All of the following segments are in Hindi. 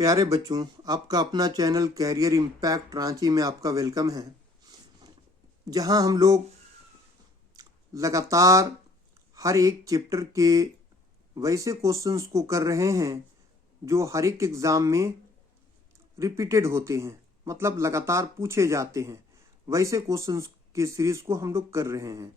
प्यारे बच्चों, आपका अपना चैनल कैरियर इम्पैक्ट रांची में आपका वेलकम है, जहां हम लोग लगातार हर एक चैप्टर के वैसे क्वेश्चंस को कर रहे हैं जो हर एक एग्ज़ाम में रिपीटेड होते हैं, मतलब लगातार पूछे जाते हैं। वैसे क्वेश्चंस की सीरीज़ को हम लोग कर रहे हैं।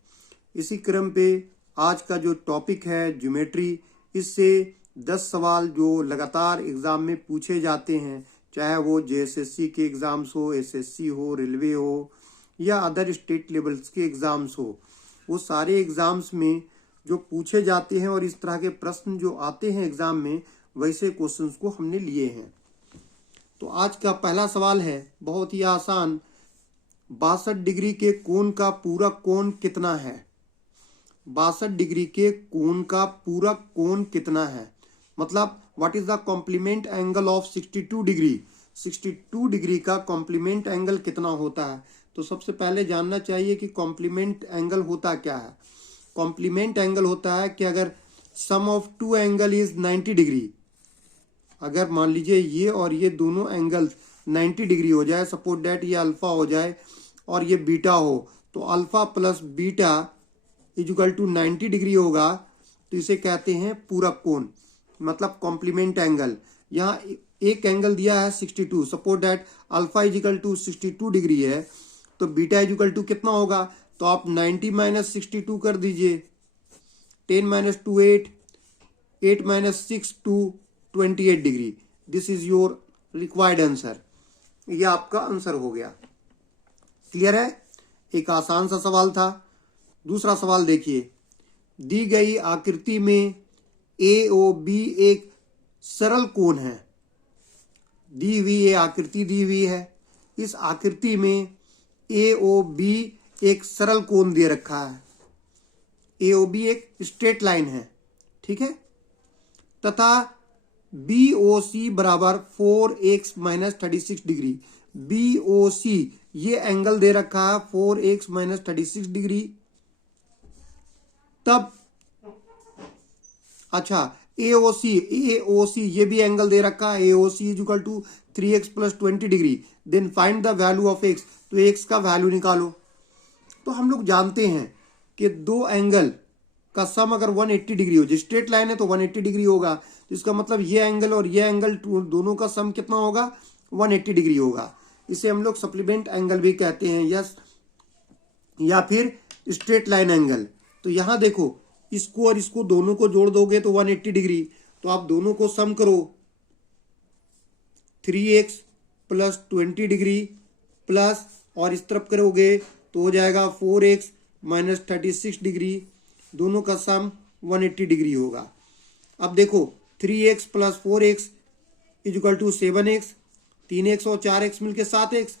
इसी क्रम पे आज का जो टॉपिक है ज्योमेट्री, इससे 10 सवाल जो लगातार एग्ज़ाम में पूछे जाते हैं, चाहे वो जेएसएससी के एग्ज़ाम्स हो, एसएससी हो, रेलवे हो या अदर स्टेट लेवल्स के एग्ज़ाम्स हो, वो सारे एग्ज़ाम्स में जो पूछे जाते हैं और इस तरह के प्रश्न जो आते हैं एग्ज़ाम में, वैसे क्वेश्चंस को हमने लिए हैं। तो आज का पहला सवाल है बहुत ही आसान। 62 डिग्री के कोण का पूरक कोण कितना है? 62 डिग्री के कोण का पूरक कोण कितना है, मतलब what is the complement angle of 62 degree. 62 degree का कॉम्प्लीमेंट एंगल कितना होता है? तो सबसे पहले जानना चाहिए कि कॉम्प्लीमेंट एंगल होता क्या है। कॉम्प्लीमेंट एंगल होता है कि अगर sum of two angle is 90 degree, अगर मान लीजिए ये और ये दोनों एंगल 90 डिग्री हो जाए, सपोज डैट ये अल्फा हो जाए और ये बीटा हो, तो alpha plus beta equal to 90 degree होगा, तो इसे कहते हैं पूरक कोण, मतलब कॉम्प्लीमेंट एंगल। यहाँ एक एंगल दिया है 62, suppose that alpha equal to 62 degree है, तो बीटा इक्वल टू कितना होगा? तो आप 90 माइनस 62 कर दीजिए, 10 minus 2 8, 8 minus 6 2, 28 degree. This is your required answer. यह आपका आंसर हो गया। क्लियर है? एक आसान सा सवाल था। दूसरा सवाल देखिए, दी गई आकृति में ए ओ बी एक सरल कोण है। दी हुई ये आकृति दी हुई है, इस आकृति में ए ओ बी एक सरल कोण दे रखा है। ए ओ बी एक स्ट्रेट लाइन है, ठीक है, तथा बी ओ सी बराबर 4x minus 36 degree. B O C ये एंगल दे रखा है 4x माइनस 36 डिग्री। तब अच्छा, AOC ये भी एंगल दे रखा है, AOC equal to 3x plus 20 degree. Then find the value of x, तो x का वैल्यू निकालो। तो हम लोग जानते हैं कि दो एंगल का सम अगर 180 डिग्री हो, जो स्ट्रेट लाइन है तो 180 डिग्री होगा, तो इसका मतलब ये एंगल और ये एंगल दोनों का सम कितना होगा? 180 डिग्री होगा। इसे हम लोग सप्लीमेंट एंगल भी कहते हैं, यस, या फिर स्ट्रेट लाइन एंगल। तो यहां देखो, इसको और इसको दोनों को जोड़ दोगे तो 180 डिग्री, तो आप दोनों को सम करो, 3x प्लस 20 डिग्री प्लस, और इस तरफ करोगे तो हो जाएगा 4x माइनस 36 डिग्री, दोनों का सम 180 डिग्री होगा। अब देखो 3x plus 4x equal to 7x, 3x और 4x मिलके 7x,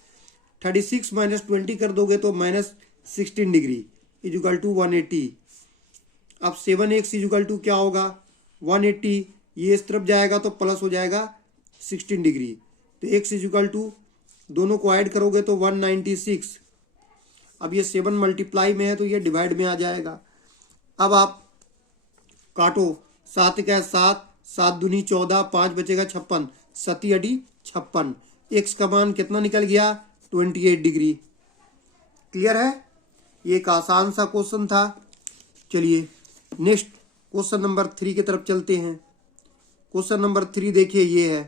36 माइनस 20 कर दोगे तो माइनस 16 डिग्री इक्वल टू 180। अब 7x इक्वल टू क्या होगा? 180, ये इस तरफ जाएगा तो प्लस हो जाएगा 16 डिग्री, तो x इक्वल टू दोनों को ऐड करोगे तो 196। अब ये 7 मल्टीप्लाई में है तो ये डिवाइड में आ जाएगा। अब आप काटो, 7 का 7, 7 दूनी 14, 5 बचेगा 56, 7 अड़ी 56। x का मान कितना निकल गया? 28 डिग्री। क्लियर है? ये एक आसान सा क्वेश्चन था। चलिए नेक्स्ट क्वेश्चन नंबर 3 की तरफ चलते हैं। क्वेश्चन नंबर 3 देखिए, ये है,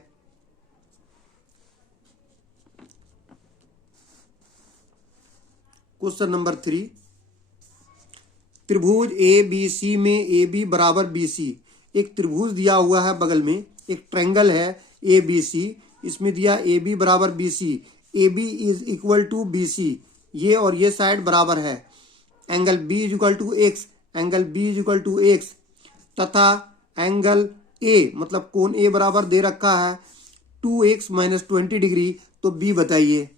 क्वेश्चन नंबर 3, त्रिभुज ए बी सी में ए बी बराबर बी सी। एक त्रिभुज दिया हुआ है, बगल में एक ट्रायंगल है ए बी सी, इसमें दिया ए बी बराबर B C, A B is equal to B C, ये और ये साइड बराबर है। Angle B is equal to x, angle B is equal to x, तथा एंगल ए मतलब कोण ए बराबर दे रखा है 2x माइनस 20 डिग्री। तो बी बताइए।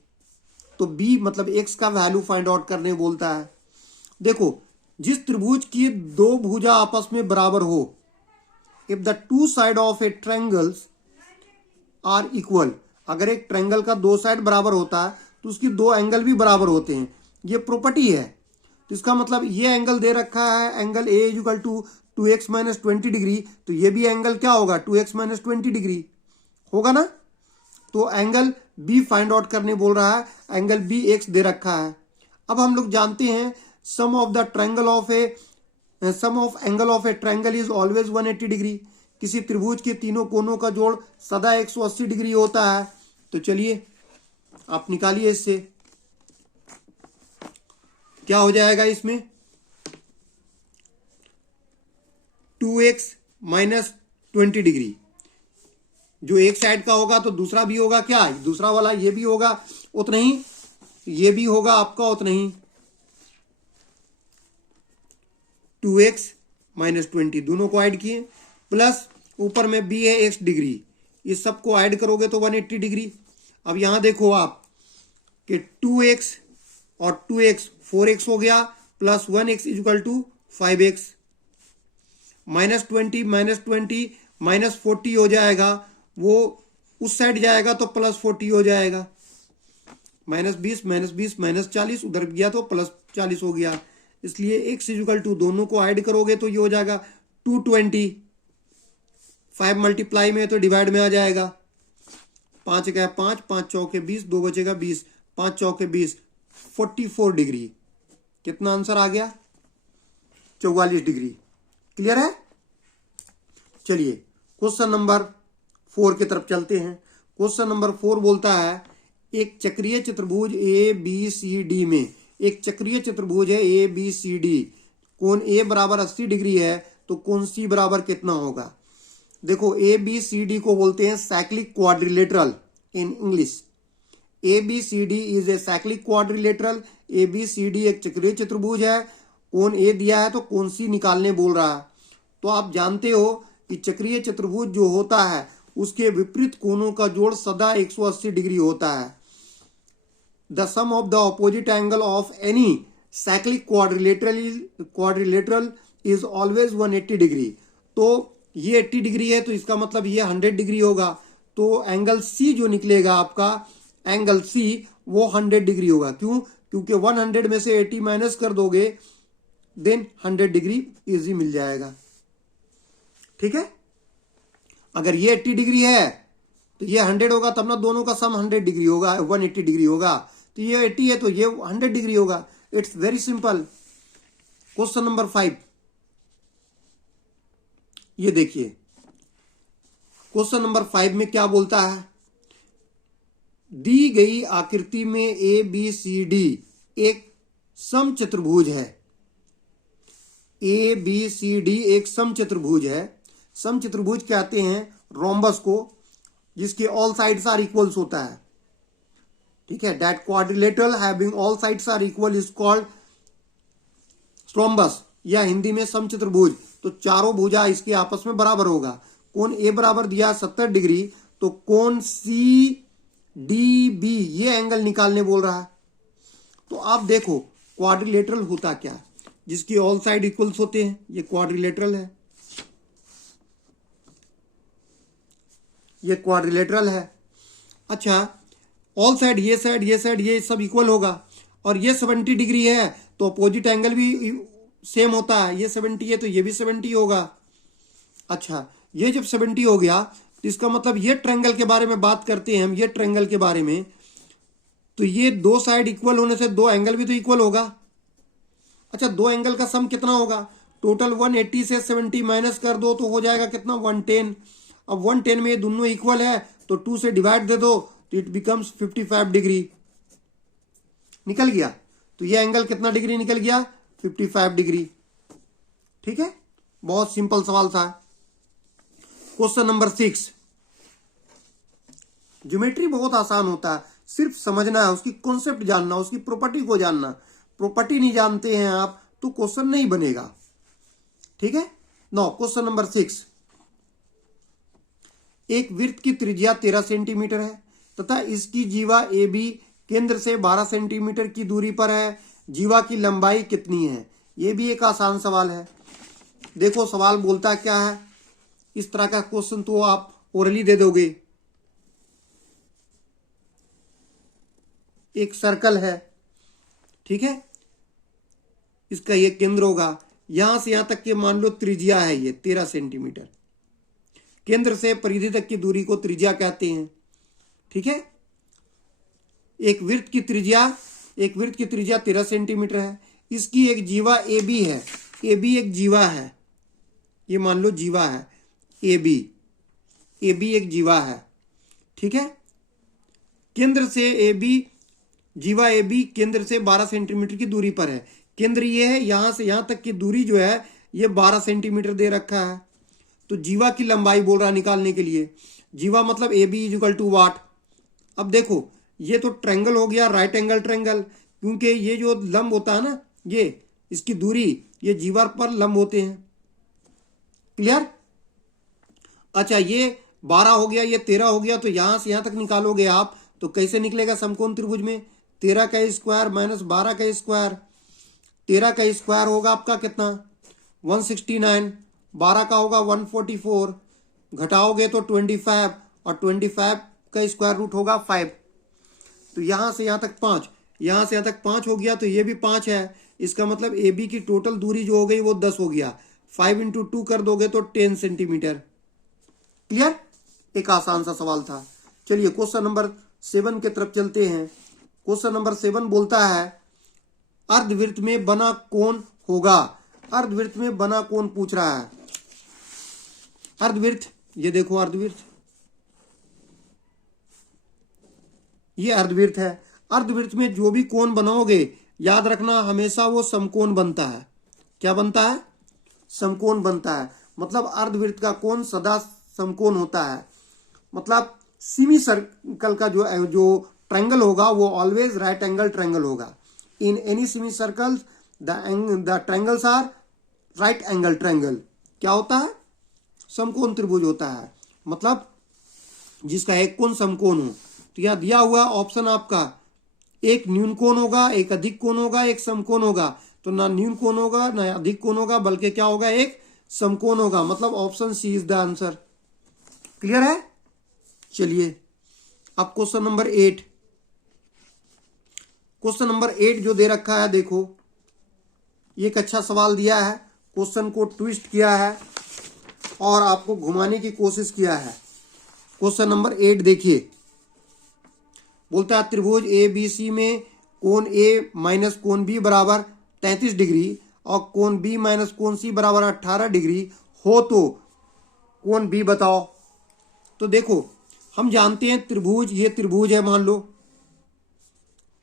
तो बी मतलब x का वैल्यू फाइंड आउट करने बोलता है। देखो, जिस त्रिभुज की दो भुजा आपस में बराबर हो, if the two side of a triangles are equal, अगर एक ट्रायंगल का दो साइड बराबर होता है तो उसकी दो एंगल भी बराबर होते हैं, ये प्रॉपर्टी है। तो इसका मतलब ये एंगल दे रखा है, angle A equal to 2x minus 20 degree, तो ये भी एंगल क्या होगा? 2x माइनस 20 डिग्री होगा ना। तो एंगल बी फाइंड आउट करने बोल रहा है, एंगल बी एक्स दे रखा है। अब हम लोग जानते हैं sum of angle of a triangle is always 180 degree. किसी त्रिभुज के तीनों कोनों का जोड़ सदा 180 डिग्री होता है। तो चलिए आप निकालिए, इससे क्या हो जाएगा, इसमें 2x माइनस 20 डिग्री, जो एक साइड का होगा तो दूसरा भी होगा, क्या दूसरा वाला ये भी होगा उतना ही, ये भी होगा आपका उतना ही, 2x माइनस 20 दोनों को ऐड किए, प्लस ऊपर में b है x डिग्री, इस सब को ऐड करोगे तो 180 डिग्री। अब यहां देखो आप कि 2x और 2x 4x हो गया, plus 1x equal to 5x, minus 20 minus 40 हो जाएगा, वो उस साइड जाएगा तो प्लस 40 हो जाएगा, माइनस 20 माइनस 40 उधर गया तो प्लस 40 हो गया। इसलिए x इक्वल टू दोनों को ऐड करोगे तो ये हो जाएगा 220, 5 मल्टीप्लाई में तो डिवाइड में आ जाएगा, 5 का 5, 5 चौके 20, 2 बचेगा 20, 5 चौके 20, 44 डिग्री। कितना आंसर आ गया, 44 डिग्री। क्लियर है। चलिए क्वेश्चन नंबर 4 की तरफ चलते हैं। क्वेश्चन नंबर 4 बोलता है एक चक्रीय चतुर्भुज ए बी सी डी में, एक चक्रीय चतुर्भुज है ए बी सी डी, कोण ए बराबर 80 डिग्री है तो कोण सी बराबर कितना होगा। देखो ए बी सी डी को बोलते हैं cyclic quadrilateral in English. A B C D is a cyclic quadrilateral. A B C D एक चक्रीय चतुर्भुज है, कोण ए दिया है तो कोण सी निकालने बोल रहा है। तो आप जानते हो कि चक्रीय चतुर्भुज जो होता है उसके विपरीत कोणों का जोड़ सदा 180 डिग्री होता है। The sum of the opposite angle of any cyclic quadrilateral is always 180 degree. तो ये 80 डिग्री है तो इसका मतलब ये 100 डिग्री होगा। तो एंगल सी जो निकलेगा आपका, एंगल सी वो 100 डिग्री होगा। क्यों? क्योंकि 100 में से 80 माइनस कर दोगे देन 100 डिग्री इजी मिल जाएगा। ठीक है। अगर ये 80 डिग्री है तो ये 100 होगा, तब ना दोनों का सम 100 डिग्री होगा, 180 डिग्री होगा। तो ये 80 है तो ये 100 डिग्री होगा। It's very simple. Question number 5 ये देखिए, क्वेश्चन नंबर 5 में क्या बोलता है, दी गई आकृति में ए बी सी डी एक समचतुर्भुज है। ए बी सी डी एक समचतुर्भुज है। समचतुर्भुज कहते हैं रोम्बस को, जिसके ऑल साइड्स आर इक्वल्स होता है। ठीक है। That quadrilateral having all sides are equal is called rhombus, या हिंदी में समचतुर्भुज। तो चारों भुजा इसके आपस में बराबर होगा। कोण ए बराबर दिया 70 डिग्री, तो कोण सी डी बी ये एंगल निकालने बोल रहा है। तो आप देखो क्वाड्रिलेटरल होता क्या, जिसकी ऑल साइड इक्वल्स होते हैं, ये क्वाड्रिलेटरल है, ये क्वाड्रिलेटरल है। अच्छा, ऑल साइड ये साइड ये साइड ये सब इक्वल होगा, और ये 70 डिग्री है तो अपोजिट एंगल भी सेम होता है। ये 70 है तो ये भी 70 होगा। अच्छा, ये जब 70 हो गया तो इसका मतलब ये ट्रायंगल के बारे में बात करते हैं हम, ये ट्रायंगल के बारे में, तो ये दो साइड इक्वल होने से दो एंगल भी तो इक्वल होगा। अच्छा, दो एंगल का सम कितना होगा, टोटल 180 से 70 माइनस कर दो तो हो जाएगा कितना, 110। अब 110 में ये दोनों इक्वल है तो 2 से डिवाइड दे दो तो इट बिकम्स 55 डिग्री निकल गया। तो ये एंगल कितना डिग्री निकल गया, 55 डिग्री। ठीक है, बहुत सिंपल सवाल था। क्वेश्चन नंबर 6, ज्योमेट्री बहुत आसान होता है, सिर्फ समझना है, उसकी कॉन्सेप्ट जानना, उसकी प्रॉपर्टी को जानना। प्रॉपर्टी नहीं जानते हैं आप तो क्वेश्चन नहीं बनेगा। ठीक है। नो, क्वेश्चन नंबर 6, एक वृत्त की त्रिज्या 13 सेंटीमीटर है तथा इसकी जीवा ए बी केंद्र से 12 सेंटीमीटर की दूरी पर है। जीवा की लंबाई कितनी है। यह भी एक आसान सवाल है। देखो सवाल बोलता क्या है, इस तरह का क्वेश्चन तो आप ओरली दे दोगे। एक सर्कल है, ठीक है, इसका ये केंद्र होगा, यहां से यहां तक के मान लो त्रिज्या है ये 13 सेंटीमीटर। केंद्र से परिधि तक की दूरी को त्रिज्या कहते हैं। ठीक है। एक वृत्त की त्रिज्या 13 सेंटीमीटर है। इसकी एक जीवा ए बी है। ए बी एक जीवा है, ये मान लो जीवा है। ए बी एक जीवा है, ठीक है। केंद्र से ए बी, जीवा ए बी केंद्र से 12 सेंटीमीटर की दूरी पर है। केंद्र ये है, यहां से यहां तक की दूरी जो है ये 12 सेंटीमीटर दे रखा है। तो जीवा की लंबाई बोल रहा है निकालने के लिए। जीवा मतलब ए बी इक्वल टू वाट। अब देखो ये तो ट्रायंगल हो गया, राइट एंगल ट्रायंगल, क्योंकि ये जो लंब होता है ना, ये इसकी दूरी ये जीवा पर लंब होते हैं। क्लियर? अच्छा, ये 12 हो गया, ये 13 हो गया, तो यहां से यहां तक निकालोगे आप तो कैसे निकलेगा समकोण त्रिभुज में? 13 का स्क्वायर माइनस 12 का स्क्वायर। 13 का स्क्वायर होगा आपका कितना? 169। 12 का होगा 144, घटाओगे तो 25, और 25 का स्क्वायर रूट होगा 5। तो यहां से यहां तक 5, यहां से यहां तक 5 हो गया, तो ये भी 5 है। इसका मतलब ए बी की टोटल दूरी जो हो गई वो 10 हो गया। 5 इंटू 2 कर दोगे तो 10 सेंटीमीटर। क्लियर? एक आसान सा सवाल था। चलिए क्वेश्चन नंबर 7 की तरफ चलते हैं। क्वेश्चन नंबर 7 बोलता है अर्धवृत्त में बना कोण होगा। अर्धवृत्त में बना कोण पूछ रहा है। अर्धवृत्त, ये देखो अर्धवृत्त, ये अर्धवृत्त है। अर्धवृत्त में जो भी कोण बनाओगे याद रखना हमेशा वो समकोण बनता है। क्या बनता है? समकोण बनता है। मतलब अर्धवृत्त का कोण सदा समकोण होता है। मतलब सेमी सर्कल का जो ट्रायंगल होगा वो ऑलवेज राइट एंगल ट्रायंगल होगा। In any semi circle the triangles are right angle triangle. क्या होता है? समकोण त्रिभुज होता है, मतलब जिसका एक कोण समकोण हो। तो यहां दिया हुआ ऑप्शन आपका एक न्यून कोण होगा, एक अधिक कोण होगा, एक समकोण होगा। तो ना न्यून कोण होगा ना अधिक कोण होगा, बल्कि क्या होगा? एक समकोण होगा। मतलब option C is the answer. Clear है? चलिए अब क्वेश्चन नंबर 8। क्वेश्चन नंबर 8 जो दे रखा है, देखो एक अच्छा सवाल दिया है। क्वेश्चन को ट्विस्ट किया है और आपको घुमाने की कोशिश किया है। क्वेश्चन नंबर 8 देखिए, बोलता है त्रिभुज ए बी सी में कोण ए माइनस कोण बी बराबर 33 डिग्री और कोण बी माइनस कोण सी बराबर 18 डिग्री हो तो कोण बी बताओ। तो देखो हम जानते हैं त्रिभुज, ये त्रिभुज है, मान लो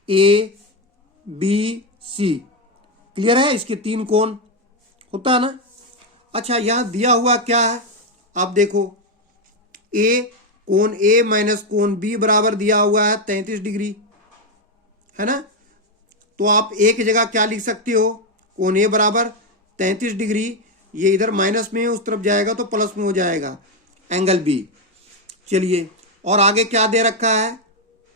ए बी सी। क्लियर है? इसके 3 कोण होता है ना। अच्छा, यहां दिया हुआ क्या है आप देखो, ए कोण ए माइनस कोण बी बराबर दिया हुआ है 33 डिग्री, है ना। तो आप एक जगह क्या लिख सकते हो? कोण ए बराबर 33 डिग्री, ये इधर माइनस में है, उस तरफ जाएगा तो प्लस में हो जाएगा एंगल बी। चलिए, और आगे क्या दे रखा है?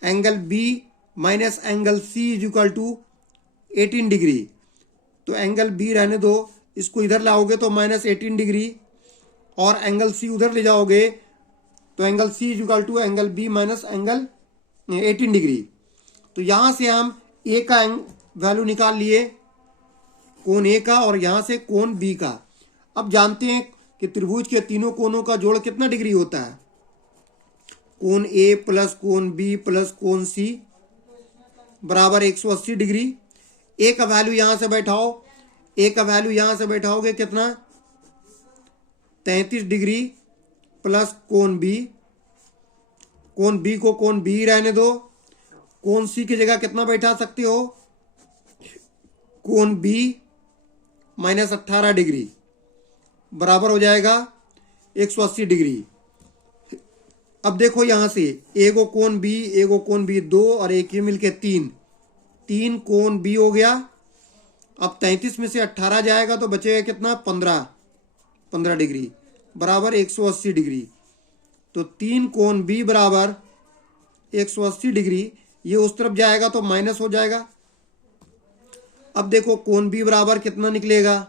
Angle B minus angle C is equal to 18 degree. तो एंगल बी रहने दो, इसको इधर लाओगे तो माइनस 18 डिग्री, और एंगल सी उधर ले जाओगे तो angle C is equal to angle B minus angle 18 degree. तो यहां से हम ए का वैल्यू निकाल लिए, कोण ए का, और यहां से कोण बी का। अब जानते हैं कि त्रिभुज के तीनों कोणों का जोड़ कितना डिग्री होता है? कोण ए प्लस कोण बी प्लस कोण सी बराबर 180 डिग्री। ए का वैल्यू यहां से बैठाओ, ए का वैल्यू यहां से बैठाओगे कितना? 33 डिग्री प्लस कोण बी। कोण बी को कोण बी रहने दो, कोण सी की जगह कितना बैठा सकते हो? कोण बी माइनस 18 डिग्री बराबर हो जाएगा 180 डिग्री। अब देखो यहां से एगो कोण बी 2 और एक ये मिलके 3 कोण बी हो गया। अब 33 में से 18 जाएगा तो बचेगा कितना? 15 डिग्री बराबर 180 डिग्री। तो 3 कोण बी बराबर 180 डिग्री, ये उस तरफ जाएगा तो माइनस हो जाएगा। अब देखो कोण बी बराबर कितना निकलेगा?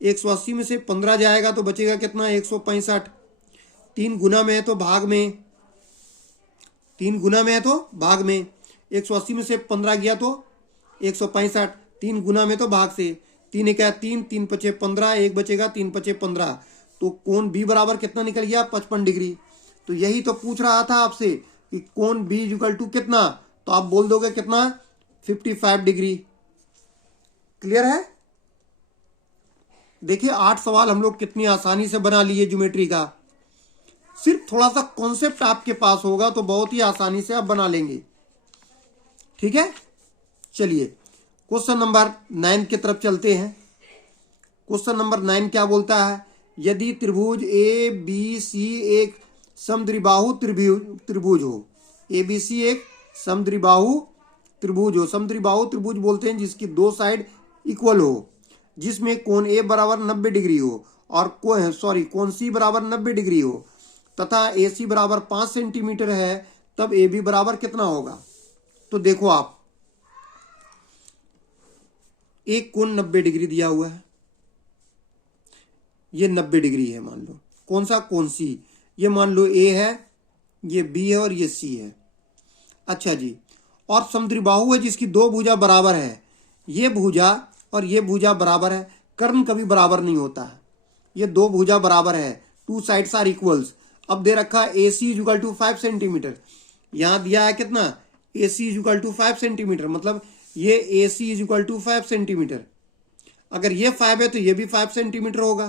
180 में से 15 जाएगा तो बचेगा कितना? 165। 3 गुना में है तो भाग में, 3 गुना में है तो भाग में। 180 में से 15 गया तो 165, 3 गुना में तो भाग से। 3 क्या? 3 पचे 15, 1 बचेगा, 3 पचे 15। तो कोण बी बराबर कितना निकल गया? 55 डिग्री। तो यही तो पूछ रहा था आपसे कि कोण बी इक्वल टू कितना, तो आप बोल दोगे कितना, 55 डिग्री। क्लियर है? देखिए 8 सवाल हम लोग कितनी आसानी से बना लिए ज्योमेट्री का। सिर्फ थोड़ा सा कॉन्सेप्ट आपके पास होगा तो बहुत ही आसानी से आप बना लेंगे। ठीक है, चलिए क्वेश्चन नंबर 9 की तरफ चलते हैं। क्वेश्चन नंबर 9 क्या बोलता है, यदि त्रिभुज ए बी सी एक समद्विबाहु त्रिभुज हो, ए बी सी एक समद्विबाहु त्रिभुज हो। समद्विबाहु त्रिभुज बोलते हैं जिसकी दो साइड इक्वल हो, जिसमें कोण ए बराबर 90 डिग्री हो और कोण सी बराबर 90 डिग्री हो तथा ए सी बराबर 5 सेंटीमीटर है, तब ए बी बराबर कितना होगा। तो देखो आप, एक कोण 90 डिग्री दिया हुआ है, ये 90 डिग्री है मान लो। कौन सा, कोण सी। ये मान लो ए है, ये बी है और ये सी है। अच्छा जी, और समद्विबाहु है जिसकी दो भुजा बराबर है, ये भुजा और ये भुजा बराबर है। कर्ण कभी बराबर नहीं होता है, ये दो भुजा बराबर है, टू साइड्स आर इक्वल्स। अब दे रखा है ए सी इक्वल टू 5 सेंटीमीटर, यहां दिया है कितना, ए सी इक्वल टू 5 सेंटीमीटर, मतलब ये ए सी इक्वल टू 5 सेंटीमीटर। अगर ये 5 है तो ये भी 5 सेंटीमीटर होगा,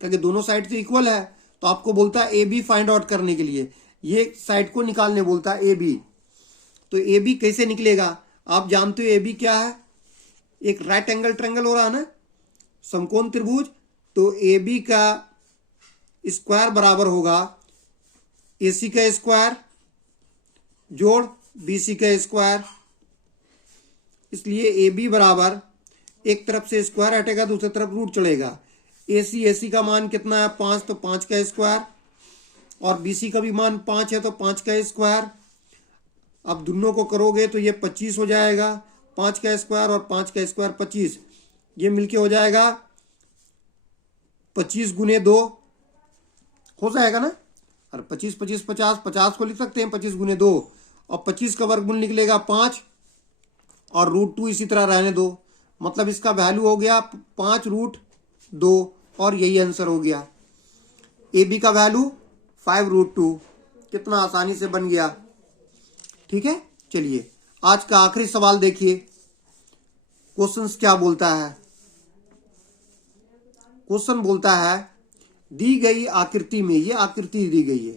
क्योंकि दोनों साइड से इक्वल है। तो आपको बोलता है ए बी फाइंड आउट करने के लिए, ये साइड को निकालने बोलता है ए बी। तो ए बी कैसे निकलेगा, आप जानते हो ए बी क्या है, एक राइट एंगल ट्रायंगल हो रहा है ना, समकोण त्रिभुज। तो ए बी का स्क्वायर बराबर होगा ए सी का स्क्वायर जोड़ बी सी का स्क्वायर। इसलिए ए बी बराबर, एक तरफ से स्क्वायर हटेगा दूसरी तरफ रूट चढ़ेगा। ए सी का मान कितना है 5, तो 5 का स्क्वायर, और बी सी का भी मान 5 है तो 5 का स्क्वायर। अब दोनों को करोगे तो ये 25 हो जाएगा, 5 का स्क्वायर और 5 का स्क्वायर 25, ये मिलके हो जाएगा 25 गुने 2 हो जाएगा ना। और 25 25 50, 50 को लिख सकते हैं 25 गुने 2, और 25 का वर्गमूल निकलेगा 5 और √2 इसी तरह रहने दो, मतलब इसका वैल्यू हो गया 5√2 और यही आंसर हो गया। ए बी का वैल्यू 5√2, कितना आसानी से बन गया। ठीक है, चलिए आज का आखिरी सवाल देखिए, क्वेश्चंस क्या बोलता है। क्वेश्चन बोलता है दी गई आकृति में, ये आकृति दी गई है,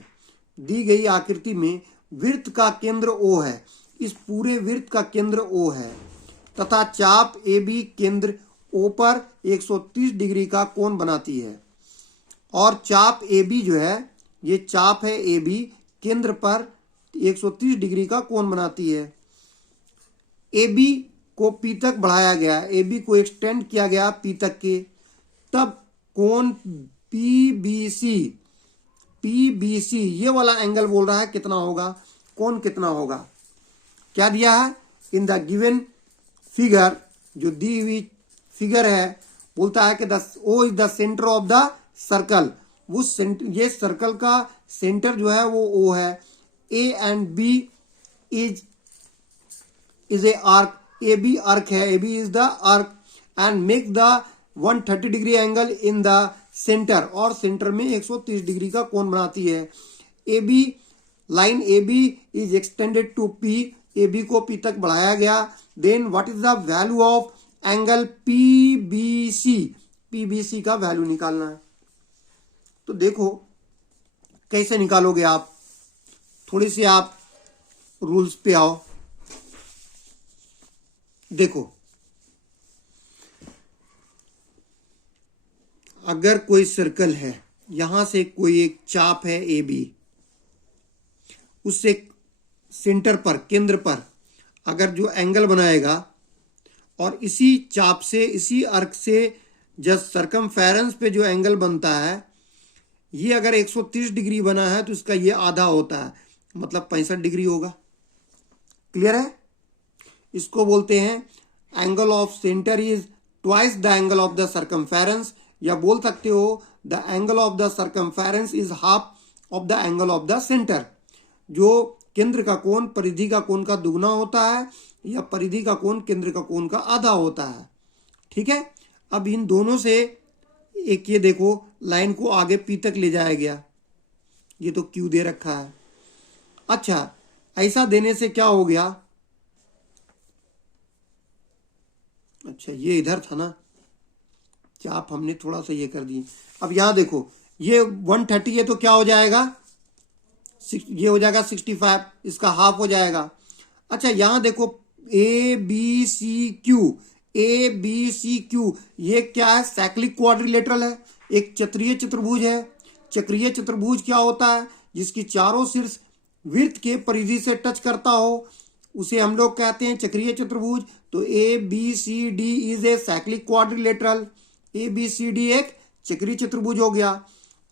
दी गई आकृति में वृत्त का केंद्र O है, इस पूरे वृत्त का केंद्र O है तथा चाप ए बी केंद्र O पर 130 डिग्री का कोण बनाती है। और चाप ए बी जो है, ये चाप है ए बी, केंद्र पर 130 डिग्री का कोण बनाती है। ए बी को पी तक बढ़ाया गया, ए बी को एक्सटेंड किया गया पी तक के, तब कोण पीबीसी ये वाला एंगल बोल रहा है कितना होगा, कोण कितना होगा। क्या दिया है, इन द गिवन फिगर, जो दी हुई फिगर है, बोलता है कि O is the centre of the circle. वो ये सर्कल का सेंटर जो है वो O है। A and B is a arc, A B arc है, A B is the arc and make the 130 degree angle in the center, और सेंटर में 130 डिग्री का कोण बनाती है। A B line A B is extended to P, A B को पी तक बढ़ाया गया। Then what is the value of angle PBC, PBC का वैल्यू निकालना है। तो देखो कैसे निकालोगे आप, थोड़ी सी आप रूल्स पे आओ। देखो अगर कोई सर्कल है, यहां से कोई एक चाप है ए बी, उससे सेंटर पर, केंद्र पर अगर जो एंगल बनाएगा, और इसी चाप से, इसी अर्क से जस्ट सरकमफेरेंस पे जो एंगल बनता है, ये अगर 130 डिग्री बना है तो इसका ये आधा होता है, मतलब 65 डिग्री होगा। क्लियर है? इसको बोलते हैं angle of centre is twice the angle of the circumference, या बोल सकते हो the angle of the circumference is half of the angle of the centre. जो केंद्र का कोण परिधि का कोण का दुगना होता है, या परिधि का कोण केंद्र का कोण का आधा होता है। ठीक है, अब इन दोनों से एक ये देखो लाइन को आगे पी तक ले जाया गया, ये तो क्यू दे रखा है। अच्छा, ऐसा देने से क्या हो गया, अच्छा ये इधर था ना, चाप हमने थोड़ा सा ये कर दिए। अब यहां देखो ये 130 है तो क्या हो जाएगा, ये हो जाएगा 65, इसका हाफ हो जाएगा। अच्छा यहां देखो A B C Q, A B C Q ये क्या है, साइक्लिक क्वाड्रिलेटरल है, एक चक्रीय चतुर्भुज है। चक्रीय चतुर्भुज क्या होता है, जिसकी चारों शीर्ष वृत्त के परिधि से टच करता हो, उसे हम लोग कहते हैं चक्रीय चतुर्भुज। तो A B C D is a cyclic quadrilateral, A B C D एक चक्रीय चतुर्भुज हो गया।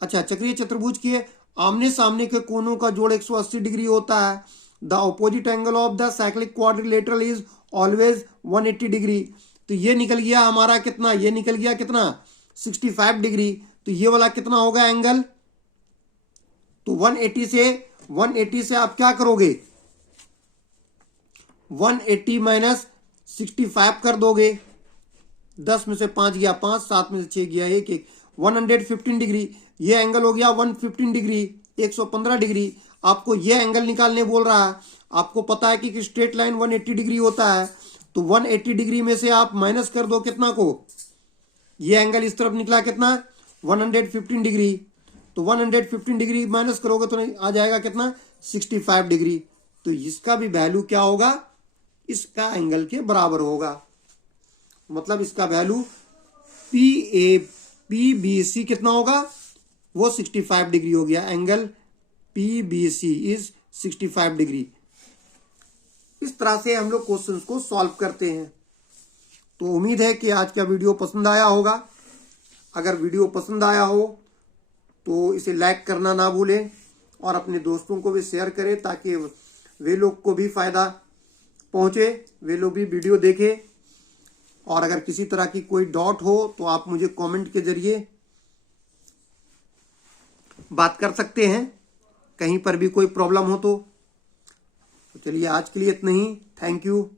अच्छा चक्रीय चतुर्भुज के आमने सामने के कोनों का जोड़ 180 डिग्री होता है। The opposite angle of the cyclic quadrilateral is always 180 degree. तो ये निकल गया हमारा कितना, ये निकल गया कितना 65 डिग्री। तो ये वाला कितना होगा एंगल, तो 180 से आप क्या करोगे, 180 माइनस 65 कर दोगे, 10 में से 5 गया 5, 7 में से 6 गया 1, 115 डिग्री। ये एंगल हो गया 115 डिग्री, 115 डिग्री। आपको ये एंगल निकालने बोल रहा है। आपको पता है कि स्ट्रेट लाइन 180 डिग्री होता है, तो 180 डिग्री में से आप माइनस कर दो कितना को, ये एंगल इस तरफ निकला कितना 115 डिग्री। तो 115 डिग्री माइनस करोगे तो आ जाएगा कितना 65 डिग्री। तो इसका भी वैल्यू क्या होगा, इसका एंगल के बराबर होगा। मतलब इसका वैल्यू पी बी सी कितना होगा, वो 65 डिग्री हो गया। Angle P B C is 65 degree. इस तरह से हम लोग क्वेश्चंस को सॉल्व करते हैं। तो उम्मीद है कि आज का वीडियो पसंद आया होगा। अगर वीडियो पसंद आया हो तो इसे लाइक करना ना भूलें और अपने दोस्तों को भी शेयर करें, ताकि वे लोग को भी फायदा पहुंचे, वे लोग भी वीडियो देखें। और अगर किसी तरह की कोई डाउट हो तो आप मुझे कमेंट के जरिए बात कर सकते हैं, कहीं पर भी कोई प्रॉब्लम हो तो। चलिए आज के लिए इतना ही, थैंक यू।